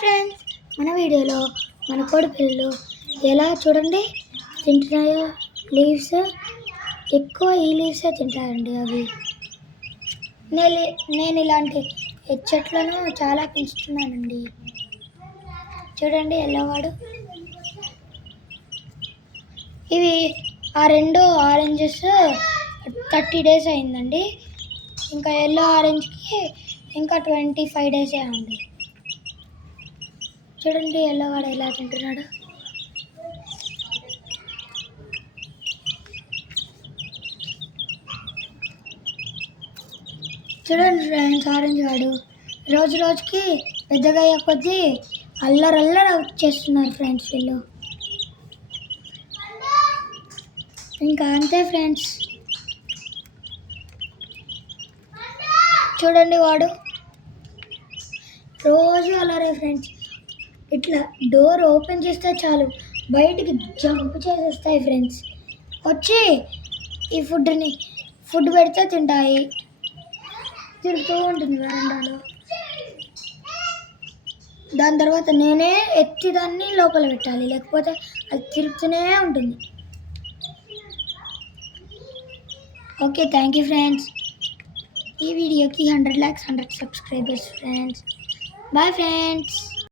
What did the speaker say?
Friends, మన వీడియోలో మన కోడి పిల్లలు ఎలా చూడండి తింటున్నాయో. లీవ్స్ ఎక్కువ ఈ లీవ్సే తింటాయండి. అవి నేను ఇలాంటి చెట్లను చాలా పెంచుతున్నానండి. చూడండి ఎల్లవాడు. ఇవి ఆ రెండు ఆరెంజెస్ 30 డేస్ అయిందండి. ఇంకా ఎల్లో ఆరెంజ్కి ఇంకా 25 డేసే అండి. చూడండి ఎల్లవాడు ఎలా తింటున్నాడు. చూడండి ఫ్రెండ్స్, ఆరెంజ్ వాడు రోజు రోజుకి పెద్దగా అయ్యే కొద్దీ అల్లరల్లర చేస్తున్నారు ఫ్రెండ్స్ వీళ్ళు. ఇంకా అంతే ఫ్రెండ్స్. చూడండి వాడు రోజు అలారే ఫ్రెండ్స్. ఇట్లా డోర్ ఓపెన్ చేస్తే చాలు బయటికి జంప్ చేసేస్తాయి ఫ్రెండ్స్. వచ్చి ఈ ఫుడ్ పెడితే తింటాయి. తిరుగుతూ ఉంటుంది వరండాలో. దాని తర్వాత నేనే ఎత్తి దాన్ని లోపల పెట్టాలి, లేకపోతే అది తిరుగుతూనే ఉంటుంది. Okay, thank you friends. ఈ వీడియోకి 100 lakhs 100 subscribers friends. Bye friends.